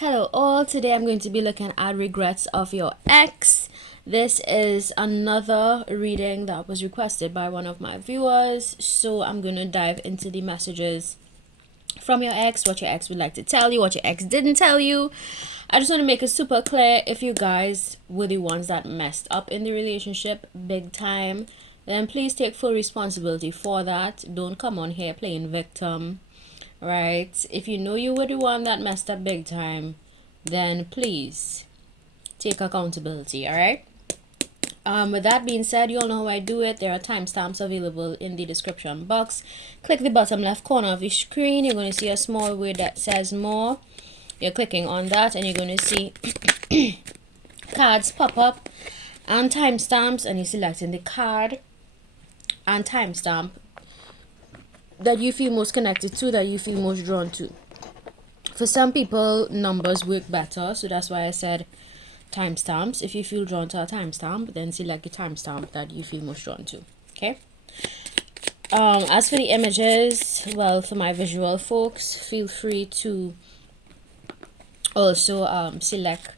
Hello all, today I'm going to be looking at regrets of your ex. This is another reading that was requested by one of my viewers, so I'm going to dive into the messages from your ex, what your ex would like to tell you, what your ex didn't tell you. I just want to make it super clear, if you guys were the ones that messed up in the relationship big time, then please take full responsibility for that. Don't come on here playing victim. Right, if you know you were the one that messed up big time, then please take accountability. All right, with that being said, you all know how I do it. There are timestamps available in the description box. Click the bottom left corner of your screen. You're going to see a small word that says more. You're clicking on that and you're going to see cards pop up and timestamps, and you're selecting the card and timestamp that you feel most connected to, that you feel most drawn to. For some people, numbers work better, so that's why I said timestamps. If you feel drawn to a timestamp, then select the timestamp that you feel most drawn to. Okay. As for the images, well, for my visual folks, feel free to also select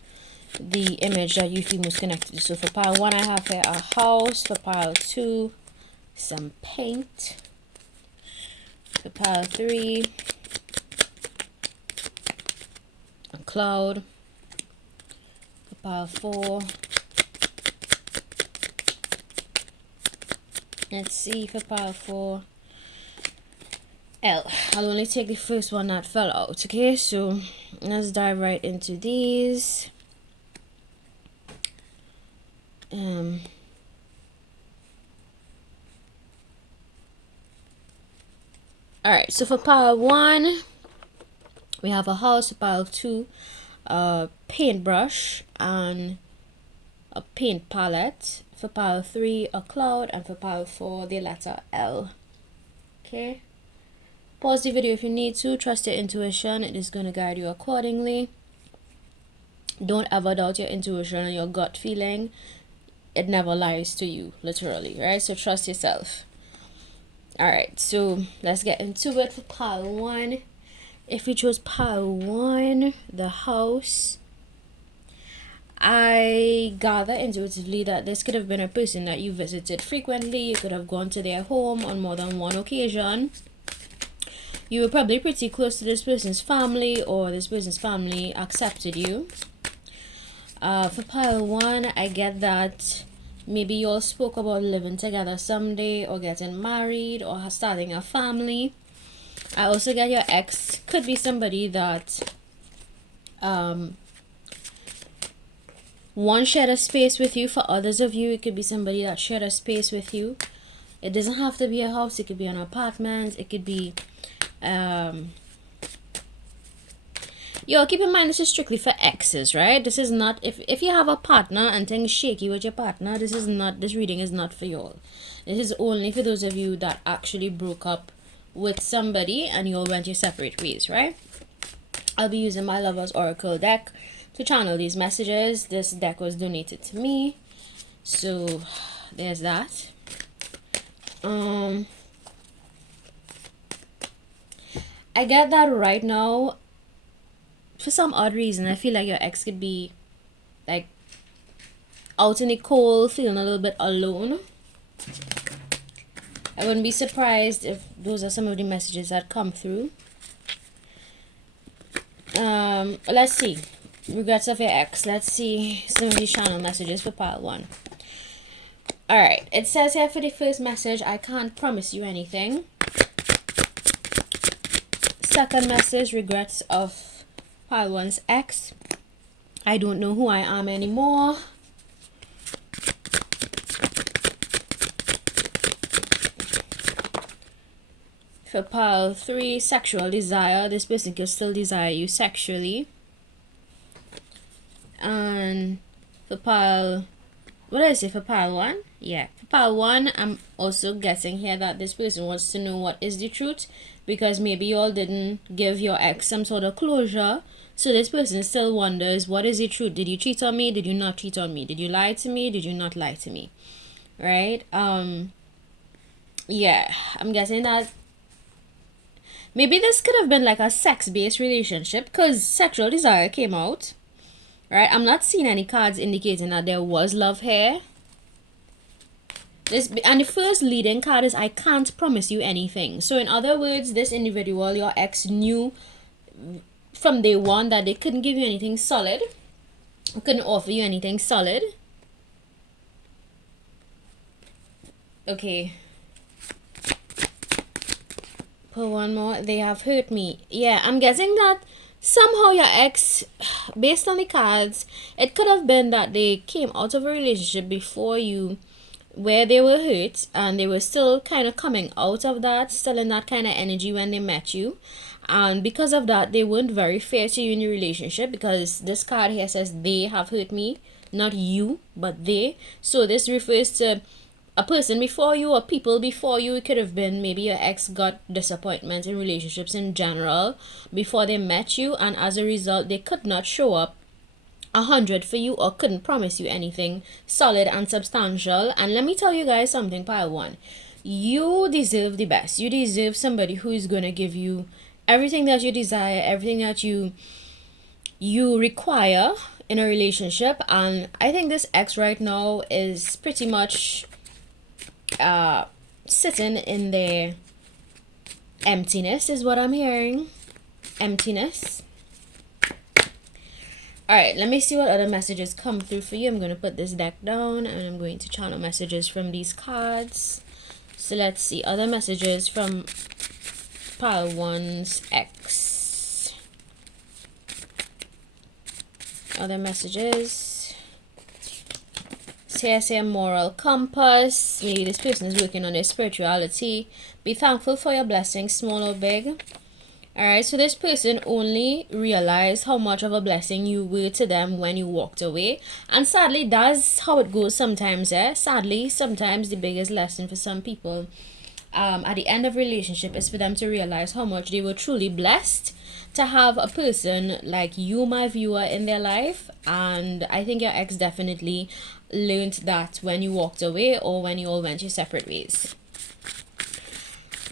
the image that you feel most connected to. So for pile 1, I have here a house. For pile 2, some paint. For pile 3, a cloud. For pile 4, let's see, for pile 4, L. I'll only take the first one that fell out. Okay, so let's dive right into these. Alright, so for pile 1, we have a house. For pile 2, a paintbrush and a paint palette. For pile 3, a cloud. And for pile 4, the letter L. Okay. Pause the video if you need to. Trust your intuition. It is going to guide you accordingly. Don't ever doubt your intuition and your gut feeling. It never lies to you, literally, right? So trust yourself. Alright, so let's get into it. For pile 1, if we chose pile 1, the house, I gather intuitively that this could have been a person that you visited frequently. You could have gone to their home on more than one occasion. You were probably pretty close to this person's family, or this person's family accepted you. For pile 1, I get that maybe you all spoke about living together someday, or getting married, or starting a family. I also get your ex could be somebody that one shared a space with you. For others of you, it could be somebody that shared a space with you. It doesn't have to be a house. It could be an apartment. It could be yo, keep in mind, this is strictly for exes, right? This is not, if you have a partner and things shaky with your partner, this reading is not for y'all. This is only for those of you that actually broke up with somebody and you all went your separate ways, right? I'll be using my Lover's Oracle deck to channel these messages. This deck was donated to me, so there's that. I get that right now, for some odd reason, I feel like your ex could be like out in the cold, feeling a little bit alone. I wouldn't be surprised if those are some of the messages that come through. Let's see. Regrets of your ex. Let's see some of these channel messages for pile 1. Alright, it says here for the first message, I can't promise you anything. Second message, regrets of pile 1's ex. I don't know who I am anymore. For pile 3, sexual desire. This person can still desire you sexually. And for pile, what did I say for pile 1? Yeah, for pile 1, I'm also guessing here that this person wants to know what is the truth, because maybe you all didn't give your ex some sort of closure. So this person still wonders, what is the truth? Did you cheat on me? Did you not cheat on me? Did you lie to me? Did you not lie to me? Right? Yeah, I'm guessing that Maybe this could have been like a sex-based relationship because sexual desire came out. Right? I'm not seeing any cards indicating that there was love here. And the first leading card is I can't promise you anything. So in other words, this individual, your ex, knew from day one that they couldn't give you anything solid. Couldn't offer you anything solid. Okay. Pull one more. They have hurt me. Yeah, I'm guessing that somehow your ex, based on the cards, it could have been that they came out of a relationship before you where they were hurt and they were still kind of coming out of that, still in that kind of energy when they met you. And because of that, they weren't very fair to you in your relationship, because this card here says they have hurt me, not you, but they. So this refers to a person before you or people before you. It could have been maybe your ex got disappointment in relationships in general before they met you, and as a result, they could not show up 100 for you or couldn't promise you anything solid and substantial. And let me tell you guys something, pile one. You deserve the best. You deserve somebody who is going to give you everything that you desire, everything that you require in a relationship. And I think this ex right now is pretty much sitting in their emptiness, is what I'm hearing. Emptiness. Alright, let me see what other messages come through for you. I'm going to put this deck down and I'm going to channel messages from these cards. So let's see other messages from pile one's ex. Other messages. Say a moral compass. Maybe this person is working on their spirituality. Be thankful for your blessings, small or big. Alright, so this person only realized how much of a blessing you were to them when you walked away. And sadly, that's how it goes sometimes, eh? Sadly, sometimes the biggest lesson for some people at the end of a relationship is for them to realize how much they were truly blessed to have a person like you, my viewer, in their life. And I think your ex definitely learned that when you walked away or when you all went your separate ways.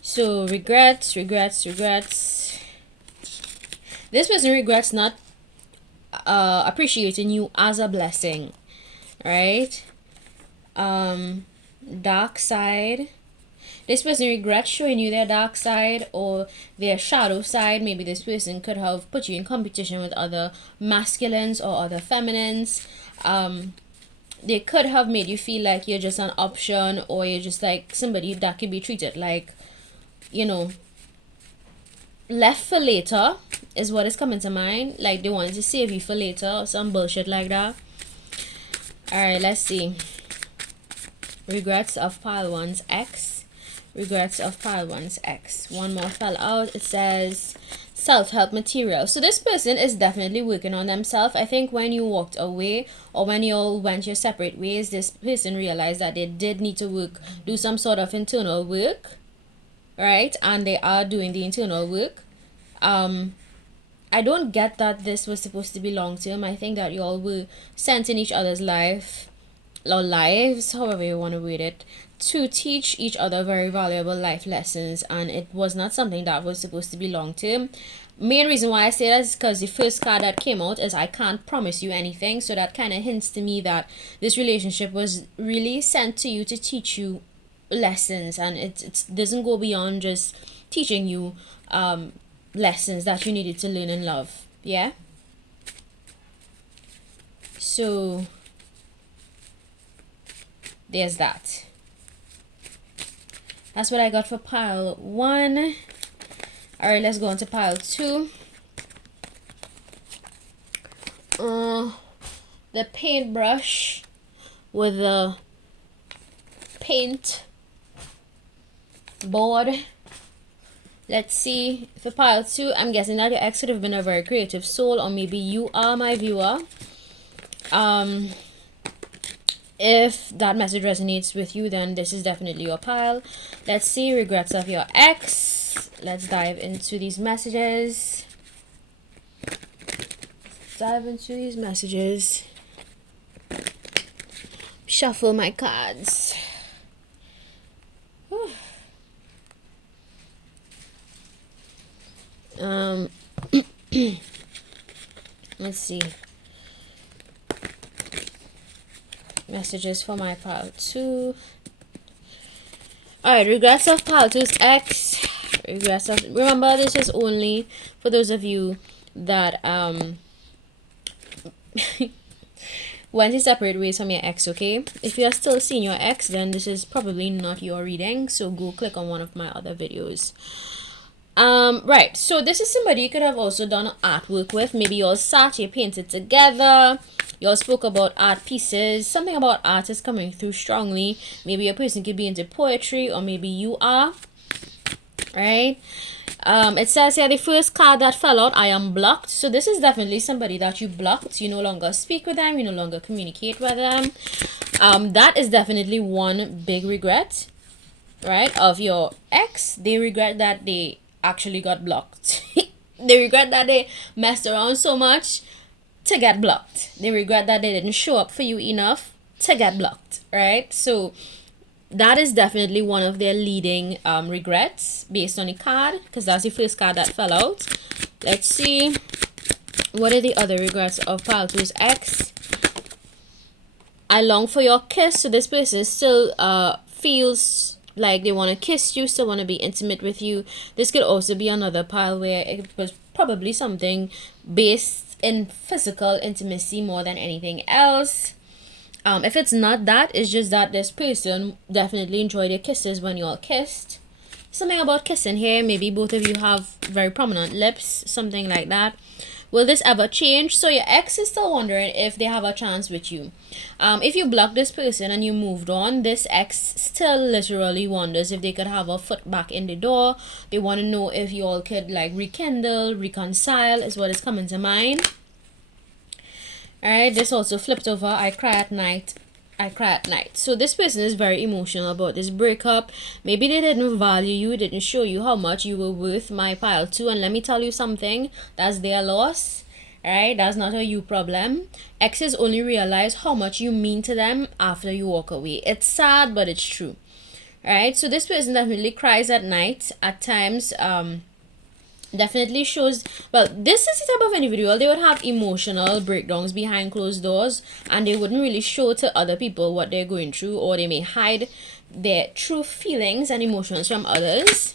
So regrets. This person regrets not appreciating you as a blessing, right? Dark side. This person regrets showing you their dark side or their shadow side. Maybe this person could have put you in competition with other masculines or other feminines. They could have made you feel like you're just an option, or you're just like somebody that could be treated like, you know, left for later is what is coming to mind. Like they wanted to save you for later or some bullshit like that. Alright, let's see. Regrets of pile one's ex. Regrets of pile one's ex. One more fell out. It says self-help material. So this person is definitely working on themselves. I think when you walked away or when you all went your separate ways, this person realized that they did need to do some sort of internal work. Right? And they are doing the internal work. I don't get that this was supposed to be long term. I think that you all were sent in each other's life or lives, however you want to read it, to teach each other very valuable life lessons, and it was not something that was supposed to be long term. Main reason why I say that is because the first card that came out is I can't promise you anything. So that kind of hints to me that this relationship was really sent to you to teach you lessons, and it doesn't go beyond just teaching you lessons that you needed to learn and love. Yeah, so there's that. That's what I got for pile one. All right, let's go on to pile two. The paintbrush with the paint board. Let's see, for pile two, I'm guessing that your ex could have been a very creative soul, or maybe you are, my viewer. If that message resonates with you, then this is definitely your pile. Let's see, regrets of your ex. Let's dive into these messages. Shuffle my cards. Whew. Let's see. Messages for my pile 2. Alright, regrets of pile 2's ex. Regrets of, remember, this is only for those of you that went to separate ways from your ex, okay? If you are still seeing your ex, then this is probably not your reading, so go click on one of my other videos. Right, so this is somebody you could have also done artwork with. Maybe you all sat, you painted together, you all spoke about art pieces. Something about art is coming through strongly. Maybe a person could be into poetry, or maybe you are, right? It says here, the first card that fell out, I am blocked. So this is definitely somebody that you blocked. You no longer speak with them, you no longer communicate with them. That is definitely one big regret, right, of your ex. They regret that they actually got blocked. They regret that they messed around so much to get blocked. They regret that they didn't show up for you enough to get blocked, right? So that is definitely one of their leading regrets based on the card, because that's the first card that fell out. Let's see, what are the other regrets of pile 2's ex? I long for your kiss. So this person still feels like they want to kiss you, still want to be intimate with you. This could also be another pile where it was probably something based in physical intimacy more than anything else. If it's not that, it's just that this person definitely enjoyed your kisses when you all kissed. Something about kissing here. Maybe both of you have very prominent lips, something like that. Will this ever change? So your ex is still wondering if they have a chance with you. If you block this person and you moved on, this ex still literally wonders if they could have a foot back in the door. They want to know if you all could like rekindle, reconcile, is what is coming to mind. Alright, this also flipped over. I cry at night. I cry at night. So this person is very emotional about this breakup. Maybe they didn't value you, didn't show you how much you were worth, my pile 2. And let me tell you something, that's their loss. Alright, that's not a you problem. Exes only realize how much you mean to them after you walk away. It's sad, but it's true. Alright, so this person definitely cries at night. At times, definitely shows, well, this is the type of individual, they would have emotional breakdowns behind closed doors, and they wouldn't really show to other people what they're going through, or they may hide their true feelings and emotions from others.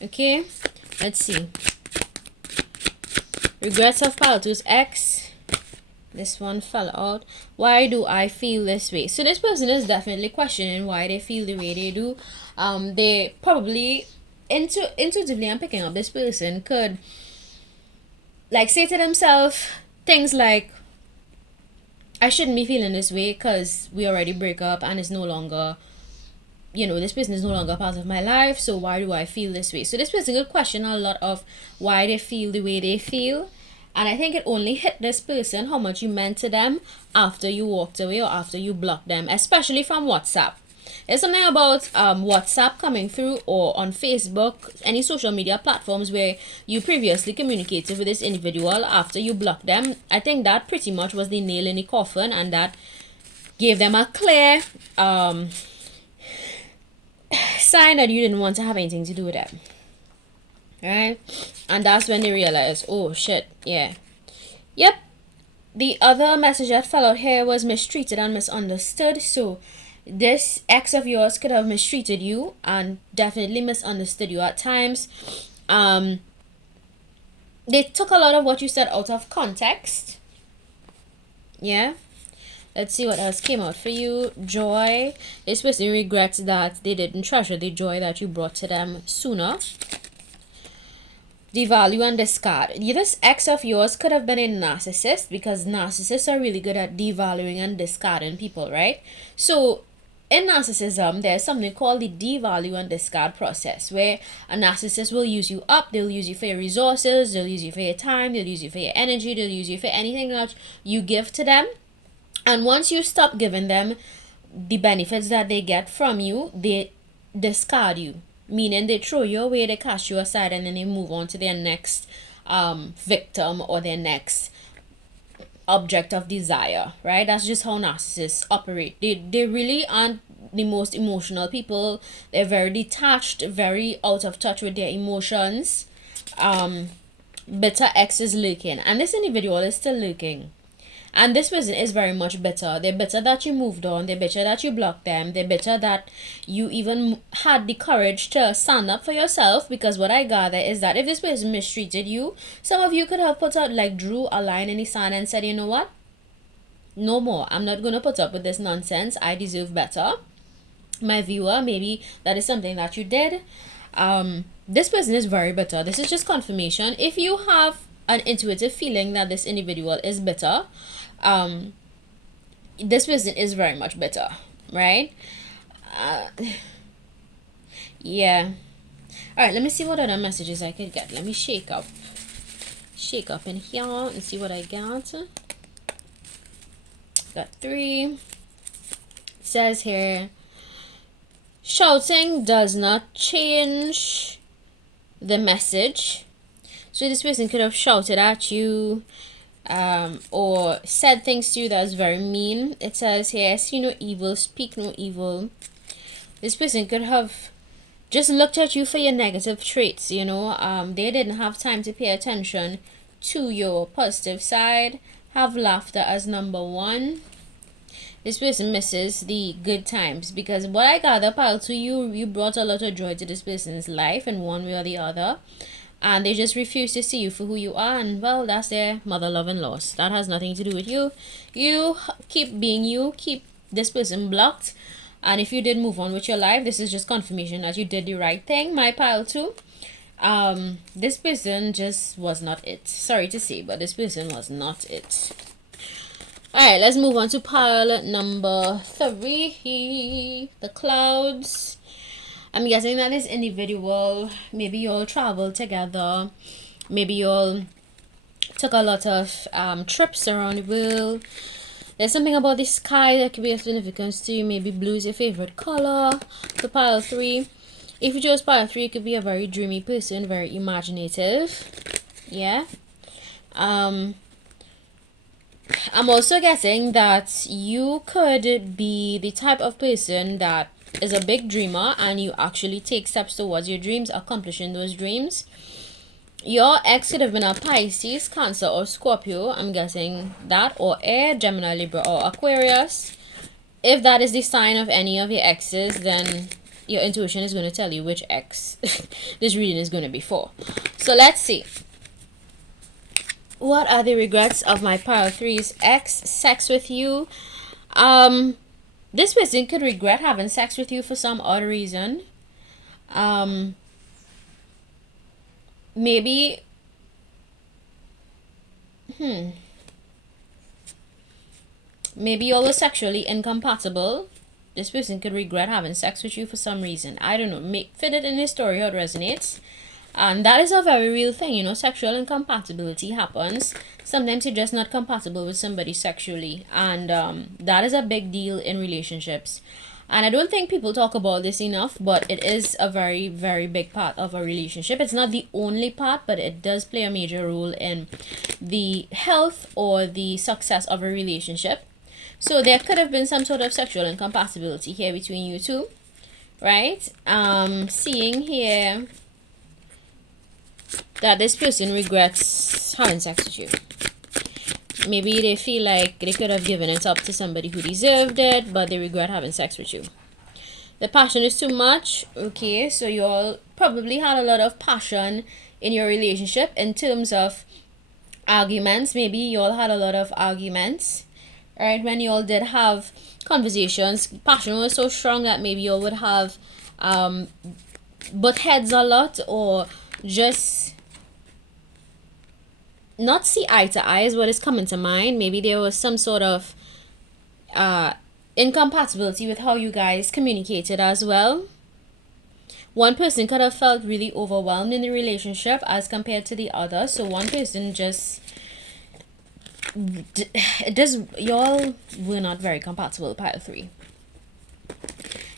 Okay, let's see. Regrets of pile 2's ex. This one fell out. Why do I feel this way? So this person is definitely questioning why they feel the way they do. They probably intuitively, I'm picking up, this person could like say to themselves things like, I shouldn't be feeling this way because we already break up and it's no longer, you know, this person is no longer part of my life, so why do I feel this way? So this person could question a lot of why they feel the way they feel. And I think it only hit this person how much you meant to them after you walked away or after you blocked them, especially from WhatsApp. There's something about WhatsApp coming through, or on Facebook, any social media platforms where you previously communicated with this individual after you blocked them. I think that pretty much was the nail in the coffin, and that gave them a clear sign that you didn't want to have anything to do with them. Right? And that's when they realized, oh shit, yeah. Yep. The other message that fell out here was mistreated and misunderstood. So this ex of yours could have mistreated you and definitely misunderstood you at times. They took a lot of what you said out of context. Yeah. Let's see what else came out for you. Joy. This person regrets that they didn't treasure the joy that you brought to them sooner. Devalue and discard. This ex of yours could have been a narcissist, because narcissists are really good at devaluing and discarding people, right? So in narcissism, there's something called the devalue and discard process, where a narcissist will use you up. They'll use you for your resources, they'll use you for your time, they'll use you for your energy, they'll use you for anything that you give to them. And once you stop giving them the benefits that they get from you, they discard you. Meaning they throw you away, they cast you aside, and then they move on to their next victim or their next object of desire, right? That's just how narcissists operate. They really aren't the most emotional people. They're very detached, very out of touch with their emotions. bitter ex is lurking, and this individual is still lurking. And this person is very much bitter. They're bitter that you moved on. They're bitter that you blocked them. They're bitter that you even had the courage to stand up for yourself. Because what I gather is that if this person mistreated you, some of you could have put out, like, drew a line in the sand and said, you know what? No more. I'm not going to put up with this nonsense. I deserve better. My viewer, maybe that is something that you did. This person is very bitter. This is just confirmation. If you have an intuitive feeling that this individual is bitter, this person is very much bitter, right? Yeah. All right, let me see what other messages I could get. Let me shake up in here and see what I got. Got 3. It says here, shouting does not change the message. So this person could have shouted at you, or said things to you that's very mean. It says here, see no evil, speak no evil. This person could have just looked at you for your negative traits, you know. They didn't have time to pay attention to your positive side. Have laughter as number 1. This person misses the good times, because what I gather, pal, to you brought a lot of joy to this person's life in one way or the other. And they just refuse to see you for who you are. And, well, that's their mother loving loss. That has nothing to do with you. You keep being you. Keep this person blocked. And if you did move on with your life, this is just confirmation that you did the right thing, my pile too. This person just was not it. Sorry to say, but this person was not it. Alright, let's move on to pile number 3. The clouds. I'm guessing that this individual, maybe you all traveled together, maybe you all took a lot of trips around the world. There's something about the sky that could be of significance to you. Maybe blue is your favorite color. So pile 3. If you chose pile 3, it could be a very dreamy person, very imaginative. Yeah. I'm also guessing that you could be the type of person that is a big dreamer, and you actually take steps towards your dreams, accomplishing those dreams. Your ex could have been a Pisces, Cancer, or Scorpio. I'm guessing that, or Air, Gemini, Libra, or Aquarius. If that is the sign of any of your exes, then your intuition is going to tell you which ex this reading is going to be for. So let's see. What are the regrets of my pile 3's ex? Sex with you. This person could regret having sex with you for some odd reason. Maybe maybe you were sexually incompatible. This person could regret having sex with you for some reason. I don't know. Fit it in his story how it resonates. And that is a very real thing, you know. Sexual incompatibility happens. Sometimes you're just not compatible with somebody sexually, and that is a big deal in relationships. And I don't think people talk about this enough, but it is a very, very big part of a relationship. It's not the only part, but it does play a major role in the health or the success of a relationship. So there could have been some sort of sexual incompatibility here between you two, right? Seeing here that this person regrets having sex with you. Maybe they feel like they could have given it up to somebody who deserved it, but they regret having sex with you. The passion is too much. Okay, so you all probably had a lot of passion in your relationship in terms of arguments. Maybe you all had a lot of arguments, right? When you all did have conversations, passion was so strong that maybe you all would have butt heads a lot, or just not see eye to eye is what is coming to mind. Maybe there was some sort of incompatibility with how you guys communicated as well. One person could have felt really overwhelmed in the relationship as compared to the other. So one person just y'all were not very compatible, pile 3.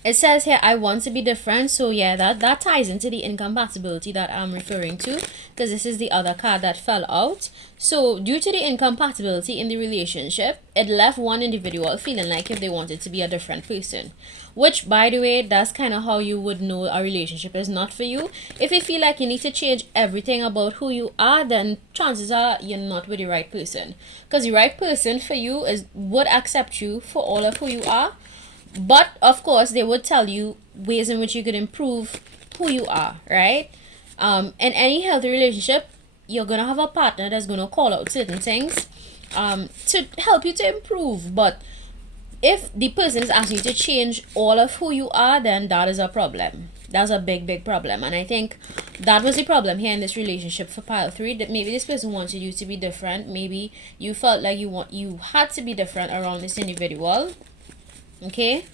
It says here, I want to be different. So yeah, that ties into the incompatibility that I'm referring to, because this is the other card that fell out. So due to the incompatibility in the relationship, it left one individual feeling like if they wanted to be a different person. Which, by the way, that's kind of how you would know a relationship is not for you. If you feel like you need to change everything about who you are, then chances are you're not with the right person. Because the right person for you would accept you for all of who you are. But of course, they would tell you ways in which you could improve who you are, right? In any healthy relationship, you're gonna have a partner that's gonna call out certain things to help you to improve. But if the person is asking you to change all of who you are, then that is a problem. That's a big problem. And I think that was the problem here in this relationship for pile 3, that maybe this person wanted you to be different. Maybe you felt like you had to be different around this individual. Okay,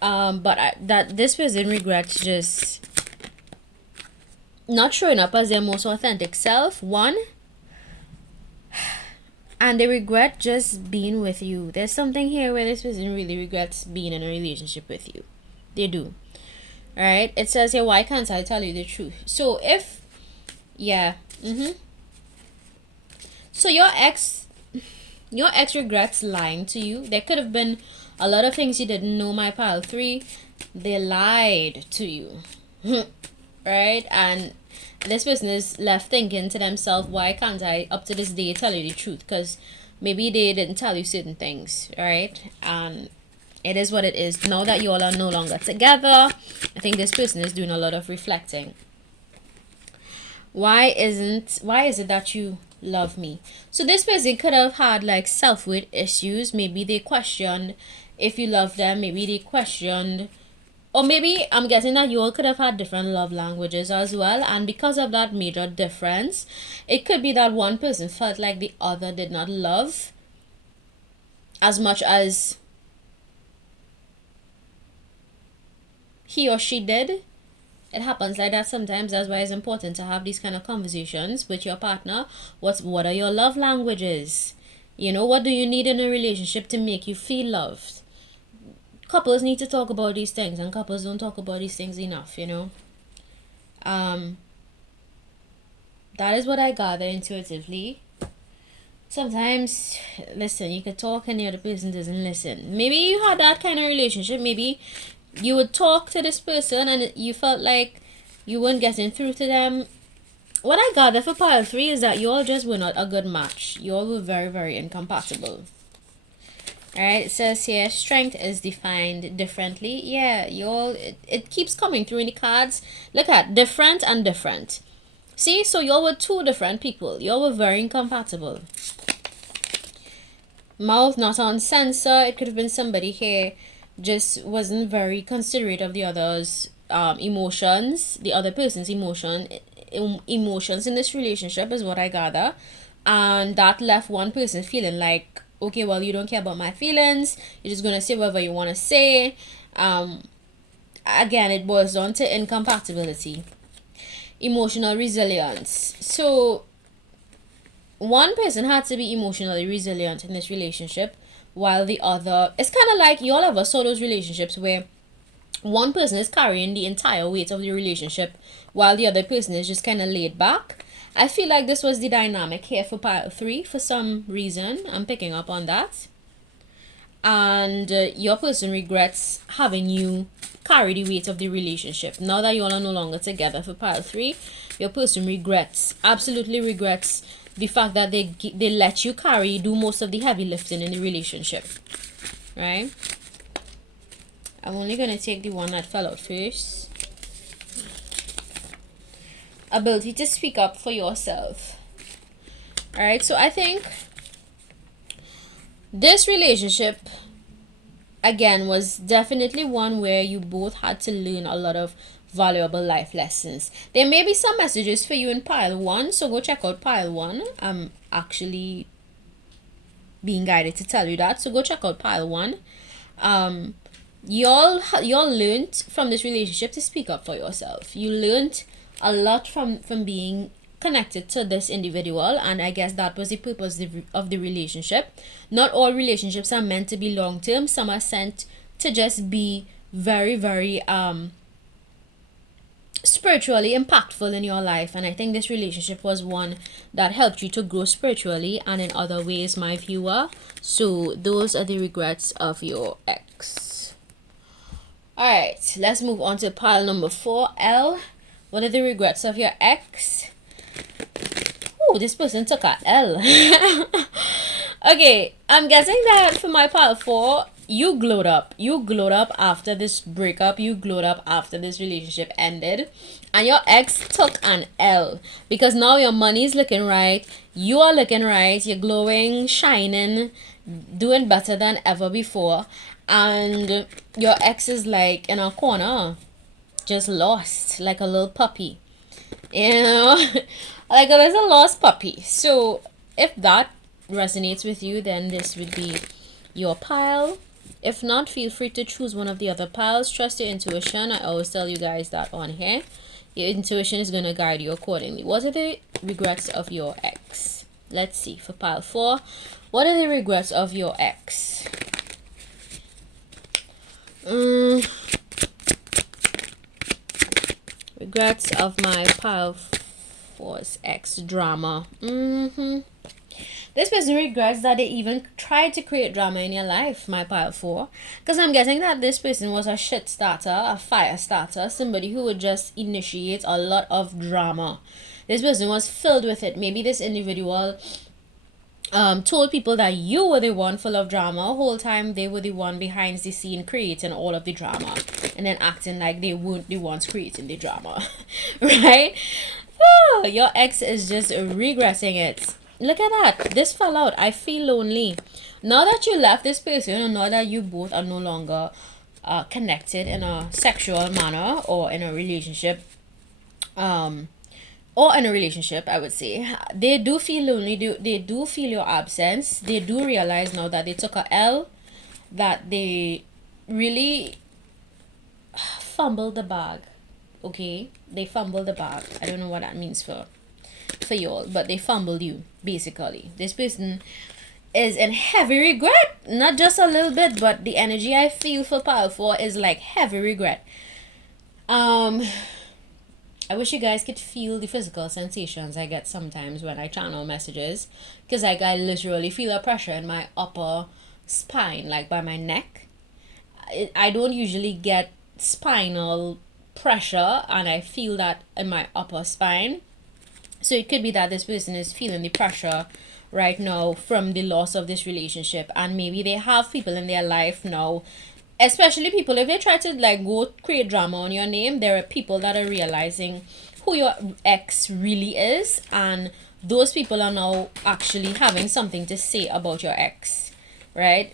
that this person regrets just not showing up as their most authentic self, one, and they regret just being with you. There's something here where this person really regrets being in a relationship with you. They do. All right, it says here, why can't I tell you the truth? So if so your ex regrets lying to you. There could have been a lot of things you didn't know, my pile 3. They lied to you. Right? And this person is left thinking to themselves, why can't I up to this day tell you the truth? Because maybe they didn't tell you certain things, right? And it is what it is. Now that you all are no longer together, I think this person is doing a lot of reflecting. Why is it that you love me? So this person could have had like self-worth issues. Maybe they questioned if you love them. Maybe they questioned, or maybe I'm guessing that you all could have had different love languages as well, and because of that major difference, it could be that one person felt like the other did not love as much as he or she did. It happens like that sometimes. That's why it's important to have these kind of conversations with your partner. What are your love languages? You know, what do you need in a relationship to make you feel loved? Couples need to talk about these things, and couples don't talk about these things enough, you know. That is what I gather intuitively. Sometimes, listen, you could talk and the other person doesn't listen. Maybe you had that kind of relationship. Maybe you would talk to this person and you felt like you weren't getting through to them. What I gather for pile 3 is that you all just were not a good match. You all were very, very incompatible. Alright, it says here, strength is defined differently. Yeah, you all, it keeps coming through in the cards. Look at different and different. See, so you all were two different people. You all were very incompatible. Mouth not on censor. It could have been somebody here just wasn't very considerate of the other's emotions, the other person's emotions in this relationship is what I gather. And that left one person feeling like, okay, well, you don't care about my feelings. You're just going to say whatever you want to say. Again, it boils down to incompatibility. Emotional resilience. So one person had to be emotionally resilient in this relationship, while the other, it's kind of like you all ever saw those relationships where one person is carrying the entire weight of the relationship while the other person is just kind of laid back. I feel like this was the dynamic here for pile 3 for some reason. I'm picking up on that. And your person regrets having you carry the weight of the relationship. Now that you all are no longer together for pile 3, your person regrets, absolutely regrets the fact that they let you do most of the heavy lifting in the relationship. Right? I'm only going to take the one that fell out first. Ability to speak up for yourself. Alright, so I think this relationship, again, was definitely one where you both had to learn a lot of valuable life lessons. There may be some messages for you in pile 1, so go check out pile 1. I'm actually being guided to tell you that, so go check out pile 1. Y'all learned from this relationship to speak up for yourself. You learned a lot from being connected to this individual, and I guess that was the purpose of the relationship. Not all relationships are meant to be long term. Some are sent to just be very, very spiritually impactful in your life, and I think this relationship was one that helped you to grow spiritually and in other ways, my viewer. So those are the regrets of your ex. All right, let's move on to pile number 4. L, what are the regrets of your ex? Oh, this person took a L. Okay, I'm guessing that for my pile 4, you glowed up. You glowed up after this breakup. You glowed up after this relationship ended. And your ex took an L. Because now your money is looking right. You are looking right. You're glowing, shining, doing better than ever before. And your ex is like in a corner, just lost, like a little puppy. You know? Like a little lost puppy. So if that resonates with you, then this would be your pile. If not, feel free to choose one of the other piles. Trust your intuition. I always tell you guys that on here. Your intuition is going to guide you accordingly. What are the regrets of your ex? Let's see. For pile 4, what are the regrets of your ex? Regrets of my pile 4's ex drama. This person regrets that they even tried to create drama in your life, my pile 4. Because I'm guessing that this person was a shit starter, a fire starter, somebody who would just initiate a lot of drama. This person was filled with it. Maybe this individual told people that you were the one full of drama. The whole time they were the one behind the scene creating all of the drama. And then acting like they weren't the ones creating the drama. Right? Oh, your ex is just regressing it. Look at that. This fell out. I feel lonely. Now that you left this person, and now that you both are no longer connected in a sexual manner or in a relationship, I would say, they do feel lonely. They do feel your absence. They do realize now that they took a L, that they really fumbled the bag. Okay? They fumbled the bag. I don't know what that means for y'all, but they fumbled you, basically. This person is in heavy regret, not just a little bit, but the energy I feel for pile 4 is like heavy regret. I wish you guys could feel the physical sensations I get sometimes when I channel messages, because like I literally feel a pressure in my upper spine, like by my neck. I don't usually get spinal pressure, and I feel that in my upper spine. So it could be that this person is feeling the pressure right now from the loss of this relationship, and maybe they have people in their life now, especially people, if they try to like go create drama on your name, there are people that are realizing who your ex really is, and those people are now actually having something to say about your ex, right?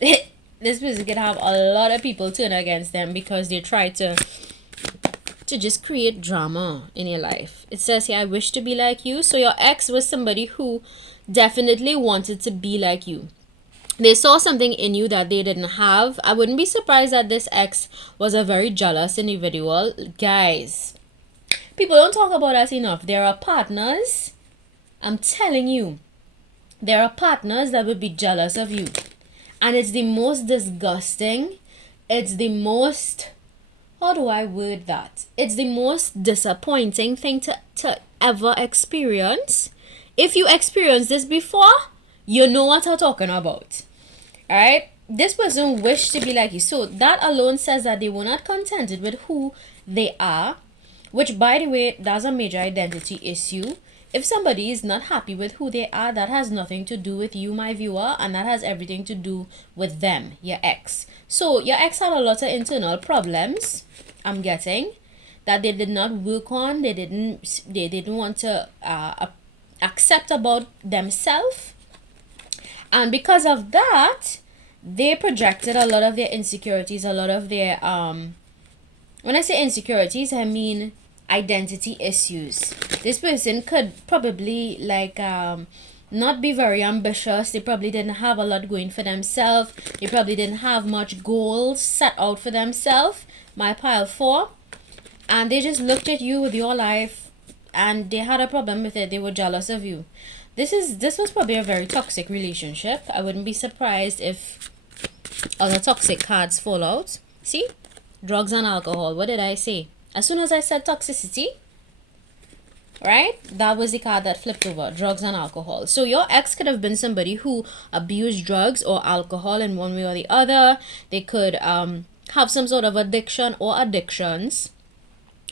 This person could have a lot of people turn against them because they try to just create drama in your life. It says here, I wish to be like you. So your ex was somebody who definitely wanted to be like you. They saw something in you that they didn't have. I wouldn't be surprised that this ex was a very jealous individual. Guys, people don't talk about that enough. There are partners, I'm telling you, there are partners that would be jealous of you. And it's the most disgusting, it's the most, how do I word that? It's the most disappointing thing to ever experience. If you experienced this before, you know what I'm talking about. Alright? This person wished to be like you. So that alone says that they were not contented with who they are. Which, by the way, that's a major identity issue. If somebody is not happy with who they are, that has nothing to do with you, my viewer, and that has everything to do with them, your ex. So your ex had a lot of internal problems, I'm getting, that they did not work on. They didn't want to accept about themselves, and because of that, they projected a lot of their insecurities, a lot of their when I say insecurities, I mean identity issues. This person could probably like not be very ambitious. They probably didn't have a lot going for themselves. They probably didn't have much goals set out for themselves, my pile 4, and they just looked at you with your life and they had a problem with it. They were jealous of you. This was probably a very toxic relationship. I wouldn't be surprised if other toxic cards fall out. See, drugs and alcohol. What did I say? As soon as I said toxicity, right, that was the card that flipped over, drugs and alcohol. So your ex could have been somebody who abused drugs or alcohol in one way or the other. They could have some sort of addiction or addictions,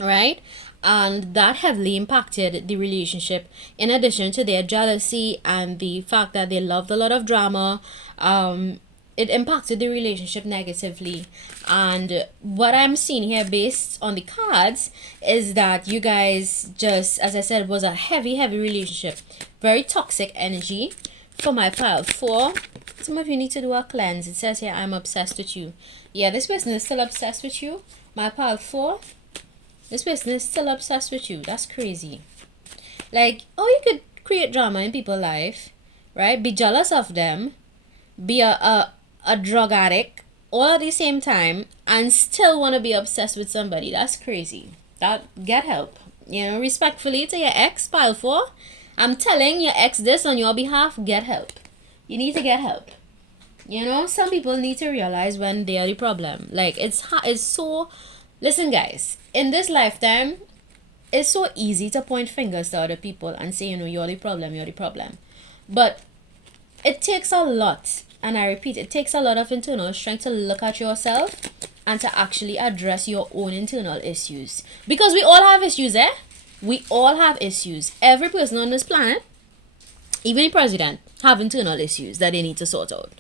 right? And that heavily impacted the relationship, in addition to their jealousy and the fact that they loved a lot of drama. It impacted the relationship negatively. And what I'm seeing here based on the cards is that you guys just, as I said, was a heavy relationship, very toxic energy. For my pile 4, some of you need to do a cleanse. It says here, I'm obsessed with you. Yeah, this person is still obsessed with you. My pile 4, this person is still obsessed with you. That's crazy. Like, oh, you could create drama in people's life, right? Be jealous of them, be a drug addict all at the same time, and still want to be obsessed with somebody. That's crazy. That, get help. You know, respectfully to your ex, pile 4, I'm telling your ex this on your behalf, get help. You need to get help. You know, some people need to realize when they are the problem. Like, it's so, listen guys, in this lifetime, it's so easy to point fingers to other people and say, you know, you're the problem. But it takes a lot, and I repeat, it takes a lot of internal strength to look at yourself and to actually address your own internal issues. Because we all have issues, eh? We all have issues. Every person on this planet, even the president, have internal issues that they need to sort out,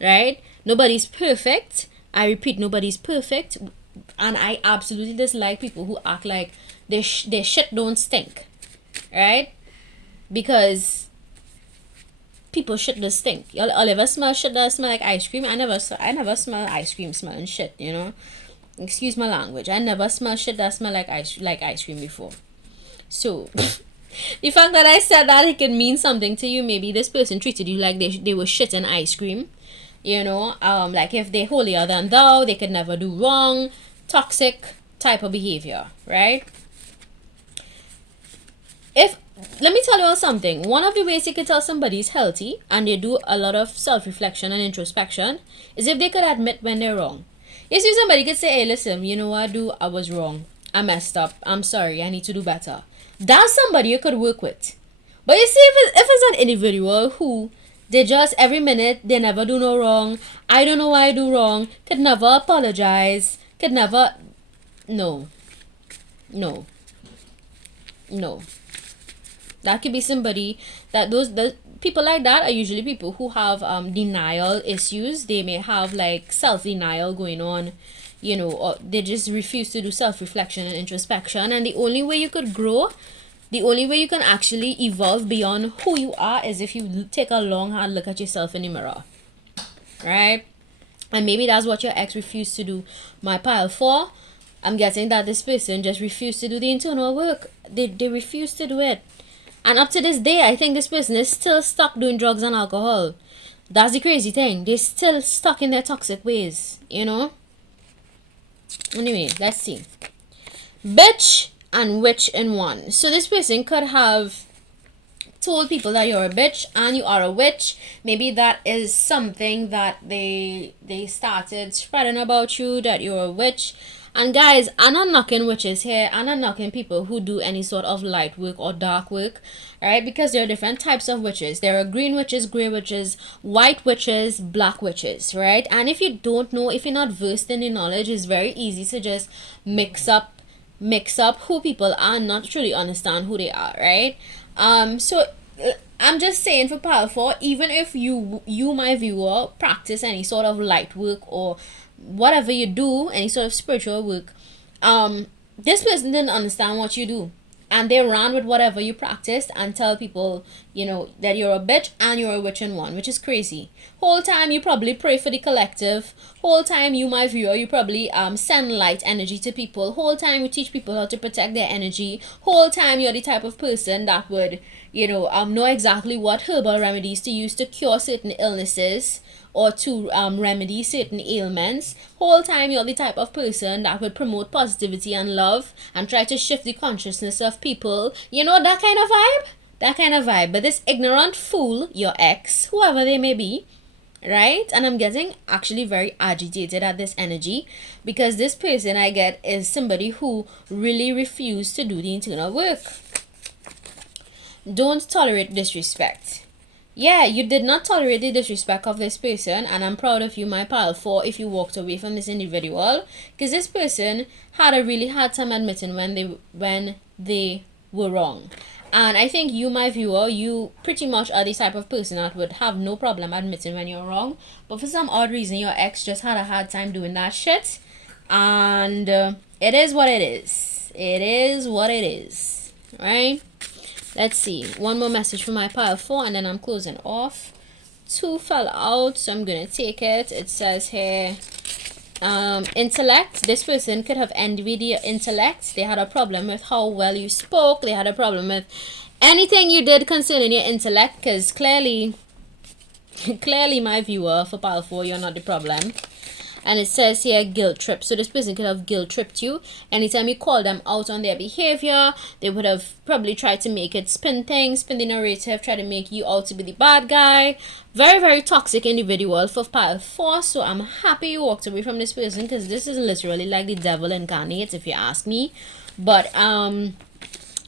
right? Nobody's perfect. I repeat, nobody's perfect. And I absolutely dislike people who act like their shit don't stink, right? Because people shit does stink. Y'all ever smell shit that smell like ice cream? I never smell ice cream smelling shit, you know? Excuse my language. I never smell shit that smell like ice cream before. So the fact that I said that, it can mean something to you. Maybe this person treated you like they were shit in ice cream, you know, like if they're holier than thou, they could never do wrong, toxic type of behavior, right? Let me tell you all something. One of the ways you can tell somebody's healthy and they do a lot of self-reflection and introspection is if they could admit when they're wrong. You see, somebody could say, hey, listen, you know what, I was wrong. I messed up. I'm sorry. I need to do better. That's somebody you could work with. But you see, if it's an individual who they just every minute, they never do no wrong, I don't know why I do wrong, could never apologize, could never, no. That could be somebody that the people like that are usually people who have denial issues. They may have like self-denial going on, you know, or they just refuse to do self-reflection and introspection. And the only way you could grow, the only way you can actually evolve beyond who you are is if you take a long hard look at yourself in the mirror, right? And maybe that's what your ex refused to do. My pile 4, I'm getting that this person just refused to do the internal work. They refused to do it. And up to this day, I think this person is still stuck doing drugs and alcohol. That's the crazy thing. They're still stuck in their toxic ways, you know? Anyway, let's see. Bitch and witch in one. So this person could have told people that you're a bitch and you are a witch. Maybe that is something that they started spreading about you, that you're a witch. And guys, I'm not knocking witches here. I'm not knocking people who do any sort of light work or dark work, right? Because there are different types of witches. There are green witches, gray witches, white witches, black witches, right? And if you don't know, if you're not versed in the knowledge, it's very easy to just mix up who people are and not truly understand who they are, right? So I'm just saying for pile 4, even if you my viewer practice any sort of light work or whatever you do, any sort of spiritual work, this person didn't understand what you do, and they ran with whatever you practiced and tell people, you know, that you're a bitch and you're a witch in one, which is crazy. Whole time you probably pray for the collective. Whole time you, my viewer, you probably send light energy to people. Whole time you teach people how to protect their energy. Whole time you're the type of person that would, you know exactly what herbal remedies to use to cure certain illnesses or to remedy certain ailments. Whole time you're the type of person that would promote positivity and love and try to shift the consciousness of people. You know, that kind of vibe? That kind of vibe. But this ignorant fool, your ex, whoever they may be, right? And I'm getting actually very agitated at this energy, because this person I get is somebody who really refused to do the internal work. Don't tolerate disrespect. Yeah, you did not tolerate the disrespect of this person, and I'm proud of you, my pal, for if you walked away from this individual, because this person had a really hard time admitting when they were wrong. And I think you, my viewer, you pretty much are the type of person that would have no problem admitting when you're wrong, but for some odd reason your ex just had a hard time doing that shit, and it is what it is. It is what it is, right? Let's see. One more message from my pile 4, and then I'm closing off. 2 fell out, so I'm going to take it. It says here, intellect. This person could have envied your intellect. They had a problem with how well you spoke. They had a problem with anything you did concerning your intellect, because clearly, my viewer, for pile 4, you're not the problem. And it says here guilt trip. So this person could have guilt tripped you. Anytime you call them out on their behavior, they would have probably tried to make it spin the narrative, try to make you out to be the bad guy. Very, very toxic individual for pile 4. So I'm happy you walked away from this person, because this is literally like the devil incarnate, if you ask me. But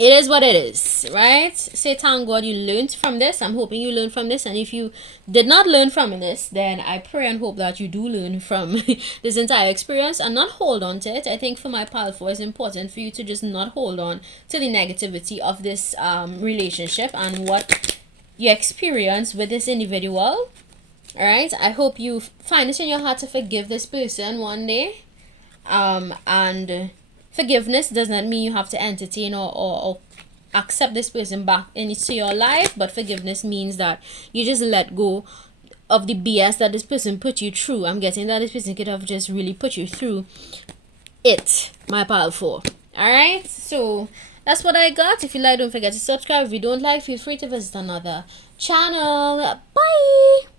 it is what it is, right? Say thank God you learned from this. I'm hoping you learned from this, and if you did not learn from this, then I pray and hope that you do learn from this entire experience and not hold on to it. I think for my pal 4, it's important for you to just not hold on to the negativity of this relationship and what you experience with this individual. All right, I hope you find it in your heart to forgive this person one day, and forgiveness does not mean you have to entertain or accept this person back into your life, but forgiveness means that you just let go of the BS that this person put you through. I'm getting that this person could have just really put you through it, my pal 4. Alright, so that's what I got. If you like, don't forget to subscribe. If you don't like, feel free to visit another channel. Bye!